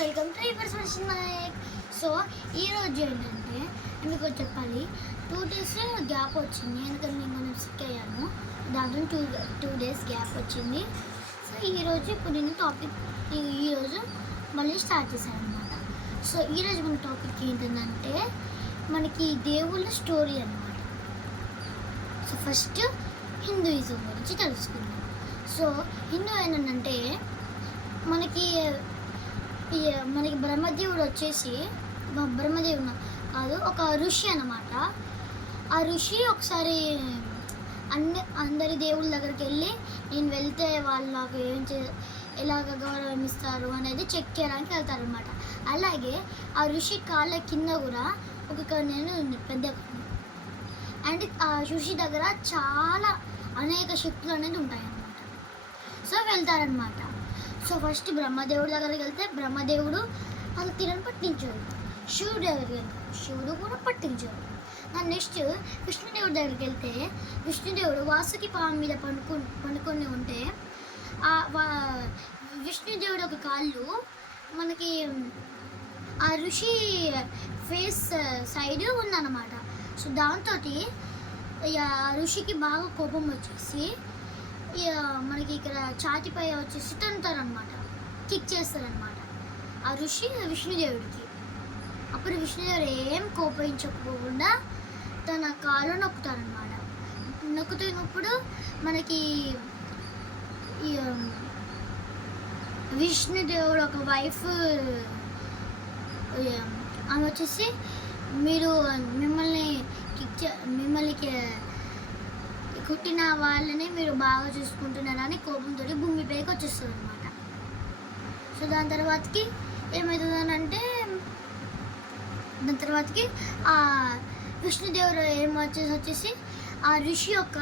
Welcome to your social Nayak. So ఈరోజు ఏంటంటే మీకు చెప్పాలి, 2 days గ్యాప్ వచ్చింది. ఎందుకంటే నేను కొంచెం సిక్ అయ్యాను, దాంట్లో టూ డేస్ గ్యాప్ వచ్చింది. సో ఇప్పుడు నేను టాపిక్ ఈరోజు మళ్ళీ స్టార్ట్ చేశాను అనమాట. సో ఈరోజు మన టాపిక్ ఏంటంటే మనకి దేవుళ్ళ స్టోరీ అనమాట. సో ఫస్ట్ హిందూయిజం గురించి తెలుసుకుందాం. సో హిందూ ఏంటంటే మనకి బ్రహ్మదేవుడు వచ్చేసి, బ్రహ్మదేవుడు కాదు, ఒక ఋషి అన్నమాట. ఆ ఋషి ఒకసారి అందరి దేవుళ్ళ దగ్గరికి వెళ్ళి నేను వెళ్తే వాళ్ళకు ఎలాగ గౌరవం ఇస్తారు అనేది చెక్ చేయడానికి వెళ్తారనమాట. అలాగే ఆ ఋషి కాళ్ళ కింద కూడా ఒక కన్ను ఉంది, పెద్ద కన్ను. అండ్ ఆ ఋషి దగ్గర చాలా అనేక శక్తులు అనేది ఉంటాయన్నమాట. సో వెళ్తారనమాట. సో ఫస్ట్ బ్రహ్మదేవుడి దగ్గరికి వెళ్తే బ్రహ్మదేవుడు అది తినని పట్టించాడు. శివుడి దగ్గరికి వెళ్తే శివుడు కూడా పట్టించాడు. నెక్స్ట్ విష్ణుదేవుడి దగ్గరికి వెళ్తే విష్ణుదేవుడు వాసుకి పాము మీద పండుకొని ఉంటే విష్ణుదేవుడు ఒక కాళ్ళు మనకి ఆ ఋషి ఫేస్ సైడ్ ఉందన్నమాట. సో దాంతో ఆ ఋషికి బాగా కోపం వచ్చేసి మనకి ఇక్కడ ఛాతిపై వచ్చేసి తంతారనమాట, కిక్ చేస్తారనమాట ఆ ఋషి విష్ణుదేవుడికి. అప్పుడు విష్ణుదేవుడు ఏం కోపించకపోకుండా తన కాలు నొక్కుతారనమాట. నొక్కుతున్నప్పుడు మనకి విష్ణుదేవుడు ఒక వైఫ్ ఆమె వచ్చేసి మీరు మిమ్మల్ని కుట్టిన వాళ్ళని మీరు బాగా చూసుకుంటున్నారని కోపంతో భూమిపైకి వచ్చేస్తుంది అనమాట. సో దాని తర్వాతకి ఏమవుతుందనంటే ఆ విష్ణుదేవుడు వచ్చేసి ఆ ఋషి యొక్క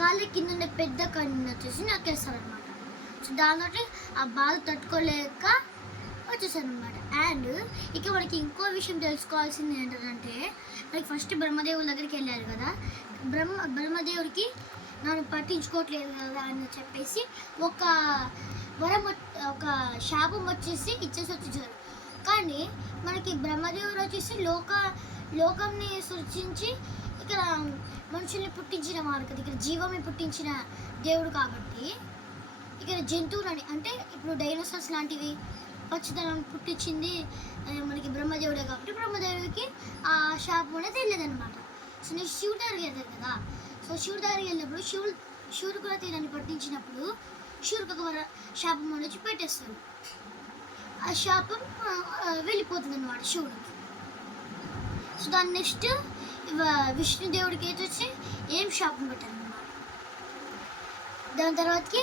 కాళ్ళ కింద ఉండే పెద్ద కన్ను వచ్చేసి నొక్కేస్తారనమాట. సో దాంతో ఆ బాధ తట్టుకోలేక వచ్చేసారనమాట. అండ్ ఇక మనకి ఇంకో విషయం తెలుసుకోవాల్సింది ఏంటంటే మనకి ఫస్ట్ బ్రహ్మదేవుల దగ్గరికి వెళ్ళారు కదా, బ్రహ్మదేవుడికి నన్ను పట్టించుకోవట్లేదు కదా అని చెప్పేసి ఒక శాపం వచ్చేసి వచ్చేసారు. కానీ మనకి బ్రహ్మదేవుడు వచ్చేసి లోకంని సృష్టించి ఇక్కడ మనుషుల్ని పుట్టించిన వారు కదా, ఇక్కడ జీవాన్ని పుట్టించిన దేవుడు కాబట్టి ఇక్కడ జంతువులని అంటే ఇప్పుడు డైనోసార్స్ లాంటివి పచ్చదనం పుట్టించింది మనకి బ్రహ్మదేవుడే కాబట్టి బ్రహ్మదేవుడికి ఆ శాపం అనేది వెళ్ళేదన్నమాట. సో నేను శివుడి దగ్గరికి వెళ్తాను కదా, సో శివుడి దగ్గరికి వెళ్ళినప్పుడు శివుడు కూడా తీరాన్ని పట్టించినప్పుడు శివుడికి ఒక శాపం అనేది పెట్టేస్తారు. ఆ శాపం వెళ్ళిపోతుంది అనమాట శివుడికి. సో దాని నెక్స్ట్ విష్ణుదేవుడికి అయితే వచ్చి ఏం శాపం పెట్టారు అనమాట. దాని తర్వాతకి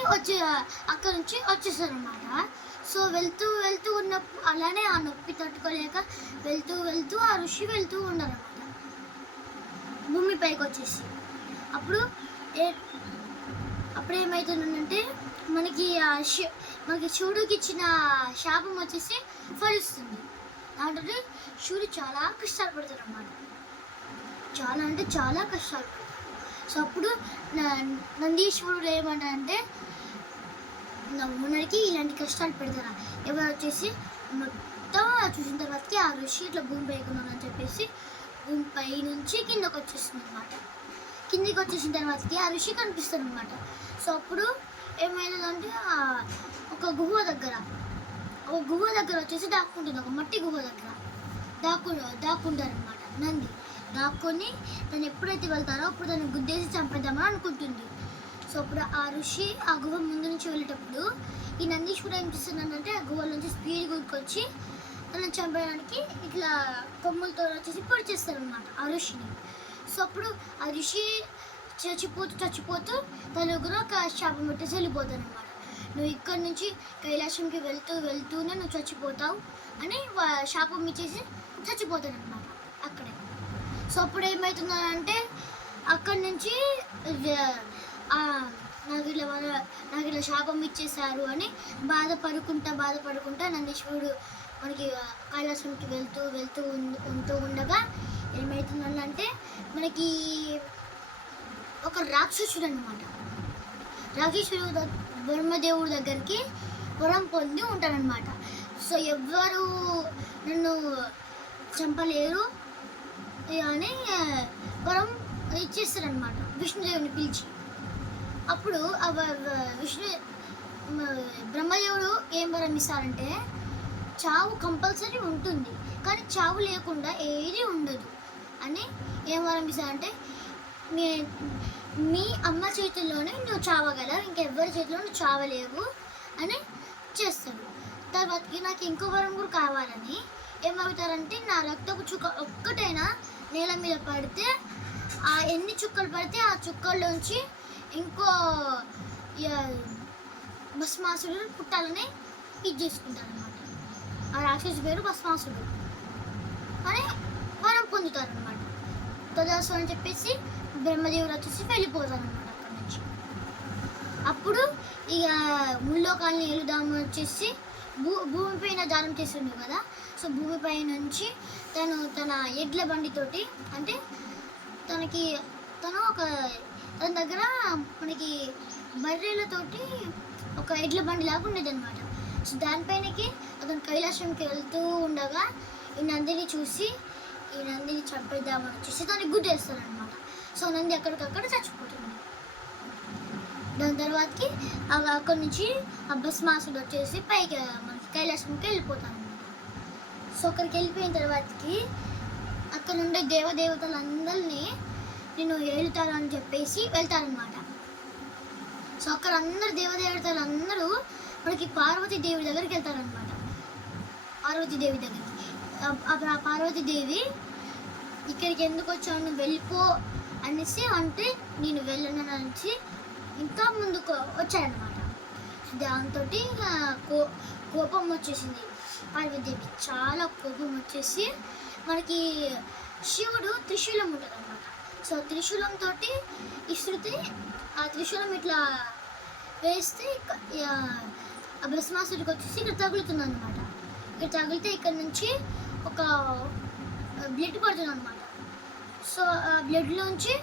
అక్కడ నుంచి వచ్చేసారనమాట. సో వెళ్తూ ఉన్నప్పుడు అలానే ఆ నొప్పి తట్టుకోలేక వెళ్తూ ఆ ఋషి వెళ్తూ ఉన్నారన్నమాట భూమిపైకి వచ్చేసి. అప్పుడు ఏమవుతుందంటే మనకి శివుడికి ఇచ్చిన శాపం వచ్చేసి ఫలిస్తుంది. దాంట్లో శివుడు చాలా కష్టాలు పడతారు అన్నమాట, చాలా అంటే చాలా కష్టాలు పడతారు. సో అప్పుడు నందీశ్వరుడు ఏమంటారంటే ఉన్నడికి ఇలాంటి కష్టాలు పెడతారా, ఎవరు వచ్చేసి మొత్తం చూసిన తర్వాతకి ఆ ఋషి ఇట్లా భూమి పైకున్నాను అని చెప్పేసి భూమిపై నుంచి కిందకి వచ్చేస్తుంది అనమాట. కిందికి వచ్చేసిన తర్వాతకి ఆ ఋషి కనిపిస్తుంది అనమాట. సో అప్పుడు ఏమైందంటే ఒక గుహ దగ్గర వచ్చేసి దాక్కుంటుంది, ఒక మట్టి గుహ దగ్గర దాక్కుంటారనమాట. నంది దాక్కొని తను ఎప్పుడైతే వెళ్తారో అప్పుడు తను గుద్దేసి చంపేద్దామని అనుకుంటుంది. సో అప్పుడు ఆ ఋషి ఆ గుహ ముందు నుంచి వెళ్ళేటప్పుడు ఈ నందీశ్వరుడు ఏం చేస్తున్నాడంటే ఆ గుహ నుంచి స్పీడ్ గుర్కొచ్చి తనని చంపడానికి ఇట్లా కొమ్ములతో వచ్చేసి పొడి చేస్తారనమాట ఆ ఋషిని. సో అప్పుడు ఆ ఋషి చచ్చిపోతూ తను కూడా ఒక శాపం పెట్టేసి వెళ్ళిపోతాడు అనమాట. నువ్వు ఇక్కడి నుంచి కైలాసంకి వెళ్తూనే నువ్వు చచ్చిపోతావు అని శాపం ఇచ్చేసి చచ్చిపోతాడు అనమాట అక్కడే. సో అప్పుడు ఏమవుతుందంటే అక్కడి నుంచి నాకు ఇలా శాపం ఇచ్చేసారు అని బాధపడుకుంటా నందీశ్వరుడు మనకి కైలాసంకి ఉంటూ ఉండగా ఏమవుతుందంటే మనకి ఒక రాక్షసుడు అనమాట. రాక్షసుడు బ్రహ్మదేవుడి దగ్గరికి వరం పొంది ఉంటారనమాట. సో ఎవ్వరు నన్ను చంపలేరు అని వరం ఇచ్చేస్తారనమాట విష్ణుదేవుని పిలిచి. అప్పుడు విష్ణు బ్రహ్మదేవుడు ఏం వరం ఇస్తారంటే చావు కంపల్సరీ ఉంటుంది, కానీ చావు లేకుండా ఏది ఉండదు అని ఏం వరం ఇస్తారంటే మీ అమ్మ చేతుల్లోనే నువ్వు చావగలవు, ఇంకెవ్వరి చేతిలో నువ్వు చావలేవు అని చేస్తాడు. తర్వాతకి నాకు ఇంకో వరం కూడా కావాలని ఏమవుతారంటే నా రక్తపు చుక్క ఒక్కటైనా నేల మీద పడితే ఆ ఎన్ని చుక్కలు పడితే ఆ చుక్కల్లోంచి ఇంకో భస్మాసుడు పుట్టాలని ఇది చేసుకుంటారనమాట. ఆ రాక్షసు పేరు భస్మాసుడు అని వరం పొందుతారనమాట. తదాసు అని చెప్పేసి బ్రహ్మదేవుడు వచ్చేసి వెళ్ళిపోతారనమాట అక్కడి నుంచి. అప్పుడు ఇక ముల్లోకాలని ఏలుదాము వచ్చేసి భూమిపైన దానం చేస్తుంది కదా. సో భూమిపై నుంచి తన ఎడ్ల బండితోటి, అంటే తన దగ్గర మనకి బర్రెలతోటి ఒక ఎడ్ల బండి లాగా ఉండేది అనమాట. సో దానిపైనకి అతను కైలాసంకి వెళ్తూ ఉండగా ఈ నందిని చూసి ఈ నందిని చంపేద్దామని వచ్చేసి దానికి గుద్దేస్తారనమాట. సో నంది అక్కడికక్కడ చచ్చిపోతుంది. దాని తర్వాతకి అక్కడి నుంచి ఆ భస్మాసుడు వచ్చేసి పైకి మనకి కైలాసంకి వెళ్ళిపోతాను. సో అక్కడికి వెళ్ళిపోయిన తర్వాతకి అక్కడ ఉండే దేవదేవతలందరినీ నేను ఏలుతాను అని చెప్పేసి వెళ్తారనమాట. సో అక్కడ అందరు దేవదేవతలందరూ మనకి పార్వతీదేవి దగ్గరికి వెళ్తారనమాట. పార్వతీదేవి దగ్గరికి ఆ పార్వతీదేవి ఇక్కడికి ఎందుకు వచ్చాను వెళ్ళిపో అనేసి అంటే నేను వెళ్ళను అనేసి ఇంకా ముందుకు వచ్చాయన్నమాట. దాంతో కోపం వచ్చేసింది పార్వతీదేవి, చాలా కోపం వచ్చేసి మనకి శివుడు త్రిశూలం ఉంటుంది అనమాట. సో త్రిశూలంతో ఇసురుతే ఆ త్రిశూలం ఇట్లా వేస్తే ఆ భస్మాసుడికి వచ్చేసి ఇక్కడ తగులుతుంది అనమాట. ఇక్కడ తగిలితే ఇక్కడ నుంచి ఒక బ్లడ్ పడుతుంది అనమాట. సో ఆ బ్లడ్లోంచి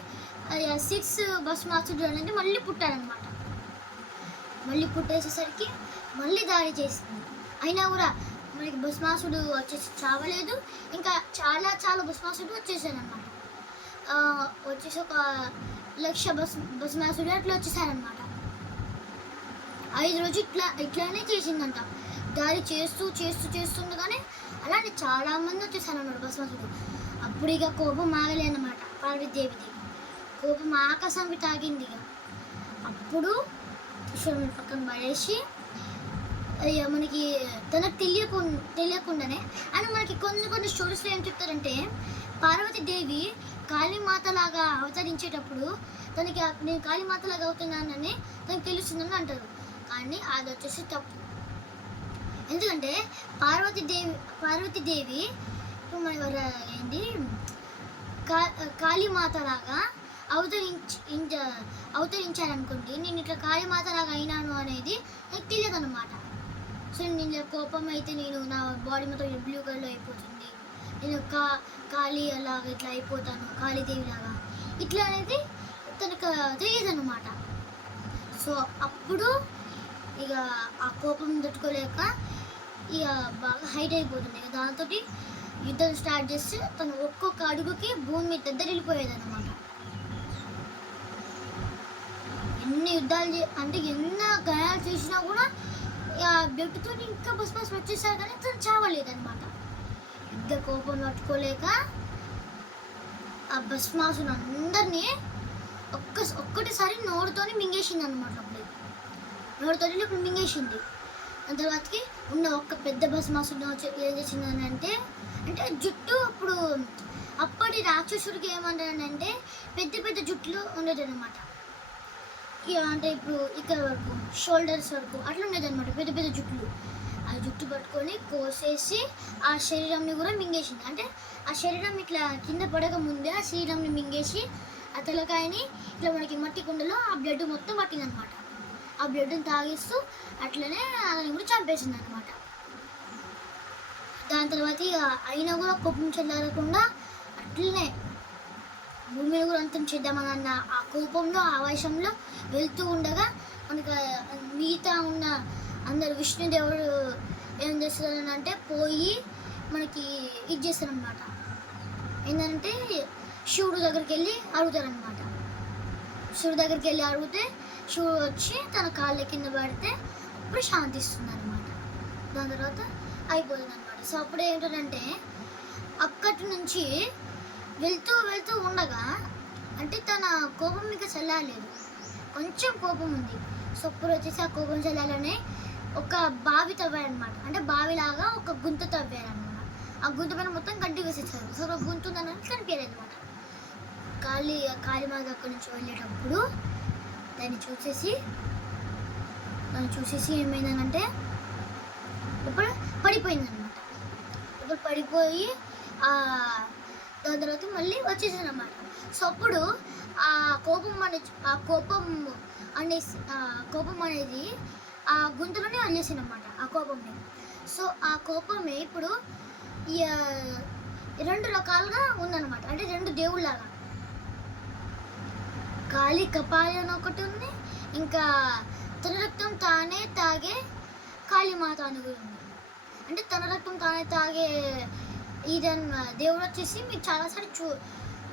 6 భస్మాసుడు అనేది మళ్ళీ పుట్టారనమాట. మళ్ళీ పుట్టేసేసరికి మళ్ళీ దాడి చేసింది. అయినా కూడా మనకి భస్మాసుడు వచ్చేసి చావలేదు, ఇంకా చాలా భస్మాసుడు వచ్చేసారనమాట. వచ్చేసి 1,00,000 భస్మాసుడు అట్లా వచ్చేసారనమాట. 5 రోజు ఇట్లానే చేసిందంట. దాడి చేస్తుండగానే అలానే చాలామంది వచ్చేసారన్నమాట భస్మాసుడు. అప్పుడు ఇక కోపం ఆగలే అన్నమాట పార్వతీదేవిది. కోపం ఆకాశానికి తాగింది. ఇక అప్పుడు ఈశ్వరుని పక్కన పడేసి మనకి తనకు తెలియకుండానే అని మనకి కొన్ని స్టోరీస్లో ఏం చెప్తారంటే పార్వతీదేవి కాళీమాతలాగా అవతరించేటప్పుడు నేను కాళీమాతలాగా అవుతున్నానని తనకు తెలుస్తుందని అంటారు. కానీ అది వచ్చేసి తప్పు. ఎందుకంటే పార్వతీదేవి ఏంటి కాళీమాతలాగా అవతరించారనుకోండి, నేను ఇట్లా కాళీమాతలాగా అయినాను అనేది నాకు తెలియదు అనమాట. సో నేను కోపం అయితే నా బాడీ మొత్తం బ్లూ కలర్లో అయిపోతుంది, నేను కాళీ అలాగా ఇట్లా అయిపోతాను, కాళీదేవి లాగా ఇట్లా అనేది తనకు తెలియదు అనమాట. సో అప్పుడు ఇక ఆ కోపం తట్టుకోలేక ఇక బాగా హైట్ అయిపోతుంది. ఇక దాంతో యుద్ధం స్టార్ట్ చేస్తే తను ఒక్కొక్క అడుగుకి భూమి మీద వెళ్ళిపోయేది అనమాట. ఎన్ని యుద్ధాలు అంటే ఎన్నో గాయాలు చేసినా కూడా ఆ బ్లడ్తో ఇంకా బస్ వచ్చేసారు, కానీ తను చావలేదన్నమాట. యుద్ధ కోపం తట్టుకోలేక ఆ భస్మాసుని అందరినీ ఒక్కటిసారి నోరుతోని మింగేసింది అనమాట. నోరుతోని ఇప్పుడు మింగేసింది. దాని తర్వాతకి ఉన్న ఒక్క పెద్ద భస్మాసుడు ఏం చేసిందని అంటే జుట్టు అప్పటి రాక్షసుడికి ఏమంటారంటే పెద్ద జుట్లు ఉండేదన్నమాట. అంటే ఇప్పుడు ఇక్కడ వరకు షోల్డర్స్ వరకు అట్లా ఉండేదన్నమాట పెద్ద జుట్లు. ఆ జుట్టు పట్టుకొని కోసేసి ఆ శరీరంని కూడా మింగేసింది. అంటే ఆ శరీరం ఇట్లా కింద పడక ముందే ఆ శరీరంని మింగేసి ఆ తలకాయని ఇట్లా మనకి మట్టి కుండలో ఆ బ్లడ్ మొత్తం పట్టిందనమాట. ఆ బ్లడ్ని తాగిస్తూ అట్లనే అతని కూడా చంపేసింది అనమాట. దాని తర్వాత అయినా కూడా కోపం చెల్లారకుండా అట్లనే భూమిని కూడా అంతం చేద్దామని ఆ కోపంలో ఆవేశంలో వెళ్తూ ఉండగా మనకి మిగతా ఉన్న అందరు విష్ణుదేవుడు ఏం చేస్తారని అంటే పోయి మనకి ఇది చేస్తారనమాట. ఏంటంటే శివుడు దగ్గరికి వెళ్ళి అడుగుతారనమాట. శివుడు దగ్గరికి వెళ్ళి అడిగితే శివుడు వచ్చి తన కాళ్ళ కింద పడితే అప్పుడు శాంతిస్తుంది అనమాట. దాని తర్వాత అయిపోతుంది అనమాట. సో అప్పుడు ఏంటంటే అక్కడి నుంచి వెళ్తూ వెళ్తూ ఉండగా అంటే తన కోపం ఇంకా చల్లారలేదు, కొంచెం కోపం ఉంది. సో అప్పుడు వచ్చేసి ఆ కోపం చల్లాలని ఒక బావి తవ్వారనమాట. అంటే బావిలాగా ఒక గుంత తవ్వారనమాట. ఆ గుంత పైన మొత్తం గడ్డి వేసేసారు. సో ఒక గుంత ఉందని కనిపించలేదు అనమాట. కాళీమాత అక్కడి నుంచి వెళ్ళేటప్పుడు దాన్ని చూసేసి ఏమైందనంటే ఇప్పుడు పడిపోయింది అనమాట. ఇప్పుడు పడిపోయి దాని తర్వాత మళ్ళీ వచ్చేసింది అనమాట. సో అప్పుడు ఆ కోపం అనేది ఆ గుంతలోనే వదిలేసింది అనమాట, ఆ కోపంని. సో ఆ కోపమే ఇప్పుడు రెండు రకాలుగా ఉందన్నమాట. అంటే రెండు దేవుళ్ళలాగా, కాళీ కపాలి అని ఒకటి ఉంది, ఇంకా తన రక్తం తానే తాగే కాళీమాత అని కూడా ఉంది. అంటే తన రక్తం తానే తాగే ఇదన్న దేవుడు వచ్చేసి మీరు చాలాసార్లు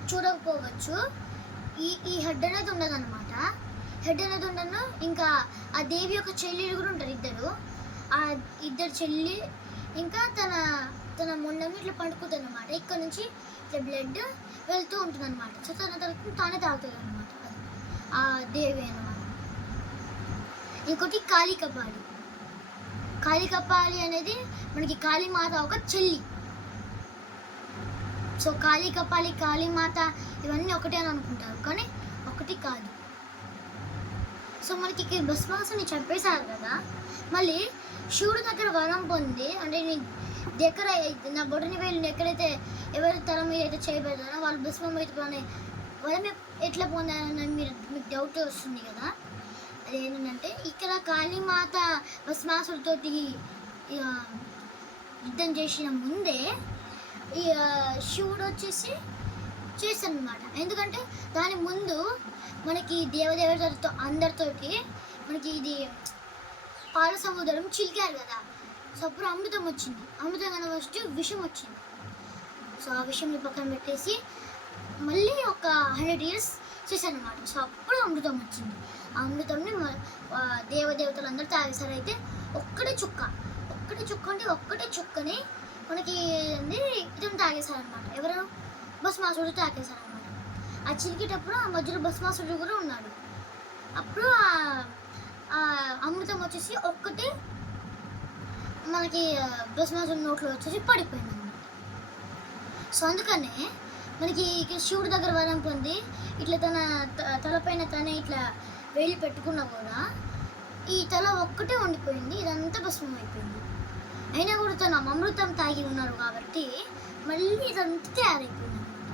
చూడకపోవచ్చు. ఈ హెడ్ అనేది ఉండదు అనమాట. హెడ్ అనేది ఉండను. ఇంకా ఆ దేవి యొక్క చెల్లెలు కూడా ఉంటారు, ఇద్దరు. ఆ ఇద్దరు చెల్లి ఇంకా తన మొండని ఇట్లా పండుకుంటుంది అనమాట. ఇక్కడ నుంచి ఇట్లా బ్లడ్ వెళ్తూ ఉంటుంది అనమాట. సో తన రక్తం తానే తాగుతుంది అనమాట, ఆ దేవి అనమాట. ఇంకోటి కాళీ అనేది మనకి కాళీమాత ఒక చెల్లి. సో కాళీమాత ఇవన్నీ ఒకటే అని అనుకుంటారు, కానీ ఒకటి కాదు. సో మనకి భస్మాసుని చంపేశారు కదా, మళ్ళీ శివుడి దగ్గర వరం పొంది, అంటే దగ్గర నా బొటని వేలు ఎక్కడైతే ఎవరి తల మీద అయితే చేయబెడతారో వాళ్ళు భస్మం అయితే వరం ఎట్లా పొందారని మీకు డౌట్ వస్తుంది కదా. అదేంటంటే ఇక్కడ కాళీమాత భస్మాసుడితోటి యుద్ధం చేసిన ముందే శివుడు వచ్చేసి చేశాను అనమాట. ఎందుకంటే దాని ముందు మనకి దేవదేవతలతో అందరితోటి మనకి ఇది పాల సముద్రం చిలికారు కదా. సో అప్పుడు అమృతం వచ్చింది. అమృతం కన్నా ఫస్ట్ విషం వచ్చింది. సో ఆ విషయంని పక్కన పెట్టేసి మళ్ళీ ఒక 100 years చేశాను అనమాట. సో అప్పుడు అమృతం వచ్చింది. ఆ అమృతంని దేవదేవతలు అందరూ తాగేశారు. అయితే ఒక్కటే చుక్కని మనకి ఇతను తాగేశారనమాట. ఎవరు? భస్మాసుడు తాగేశారనమాట. ఆ చిలికేటప్పుడు ఆ మధ్యలో భస్మాసుడు కూడా ఉన్నాడు. అప్పుడు ఆ అమృతం వచ్చేసి ఒక్కటి మనకి భస్మాసుడు నోట్లో వచ్చేసి పడిపోయింది అనమాట. సో అందుకనే మనకి శివుడి దగ్గర వరం పొంది ఇట్లా తన తలపైన తనే ఇట్లా వేలి పెట్టుకున్నా కూడా ఈ తల ఒక్కటే ఉండిపోయింది, ఇదంతా భస్మం అయిపోయింది. అయినా కూడా తను అమృతం తాగి ఉన్నారు కాబట్టి మళ్ళీ ఇదంతా తయారైపోయింది అనమాట.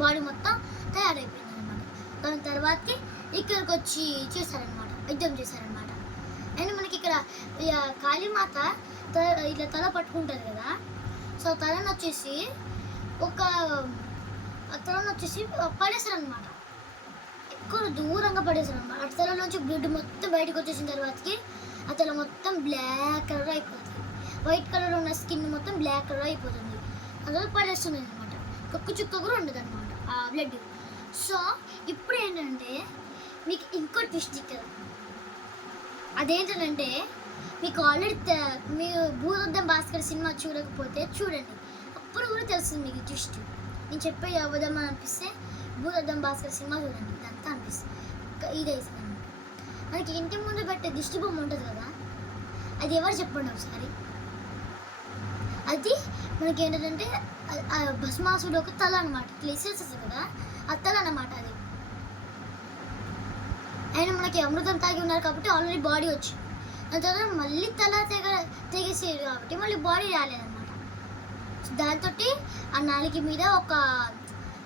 బాడీ మొత్తం తయారైపోయింది అనమాట. దాని తర్వాతకి ఇక్కడికి వచ్చి యుద్ధం చేశారనమాట. అండ్ మనకి ఇక్కడ కాళీమాత ఇట్లా తల పట్టుకుంటుంది కదా. సో తలను వచ్చేసి పడేశారనమాట. ఎక్కువ దూరంగా పడేశారనమాట. ఆ తలలోంచి బ్లడ్ మొత్తం బయటకు వచ్చేసిన తర్వాతకి ఆ తల మొత్తం బ్లాక్ కలర్ అయిపోతుంది. వైట్ కలర్ ఉన్న స్కిన్ మొత్తం బ్లాక్ కలర్ అయిపోతుంది. అందులో పడేస్తుంది అనమాట. ఒక్క చుక్క కూడా ఉండదు అనమాట ఆ బ్లడ్. సో ఇప్పుడు ఏంటంటే మీకు ఇంకో ట్విస్ట్ ఇక్కడ. అదేంటంటే మీకు ఆల్రెడీ మీరు భూతద్దం భాస్కర్ సినిమా చూడకపోతే చూడండి, అప్పుడు కూడా తెలుస్తుంది మీకు ట్విస్ట్. నేను చెప్పే అబద్ధం అనిపిస్తే భూతద్దం భాస్కర్ సినిమా చూడండి, ఇదంతా అనిపిస్తుంది. ఇదే అనమాట. మనకి ఇంటి ముందు పెట్టే దిష్టి బొమ్మ ఉంటుంది కదా, అది ఎవరు చెప్పండి ఒకసారి. అది మనకి ఏంటంటే భస్మాసుడు ఒక తల అనమాట. క్లిసేస్తుంది కదా, ఆ తల అన్నమాట అది. ఆయన మనకి అమృతం తాగి ఉన్నారు కాబట్టి ఆల్రెడీ బాడీ వచ్చింది. దాని తర్వాత మళ్ళీ తల తెగేసేది కాబట్టి మళ్ళీ బాడీ రాలేదన్నమాట. దాంతో ఆ నాలుగు మీద ఒక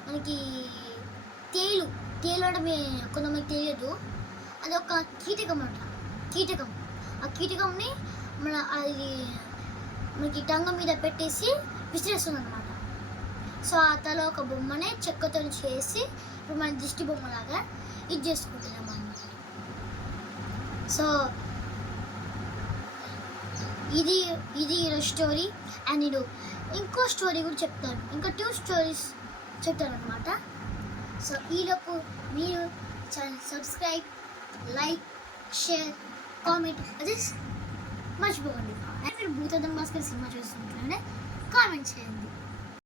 మనకి తేలు అంటే కొంతమందికి తెలియదు, అది ఒక కీటకం అంట. ఆ కీటకంని అది మనకి టంగ మీద పెట్టేసి విసిరేస్తుంది అనమాట. సో ఆ తల ఒక బొమ్మనే చెక్కతో చేసి ఇప్పుడు మన దిష్టి బొమ్మలాగా ఇది చేసుకుంటున్నాం అన్నమాట. సో ఇది ఇది ఈరోజు స్టోరీ. అండ్ నేను ఇంకో స్టోరీ కూడా చెప్తాను, ఇంకా 2 స్టోరీస్ చెప్తాను అనమాట. సో ఈలోపు మీరు channel subscribe, like, share, comment అది మర్చిపోకండి. అండ్ మీరు భూతద్దం భాస్కర్ సినిమా చూస్తుంటేనే కామెంట్ చేయండి.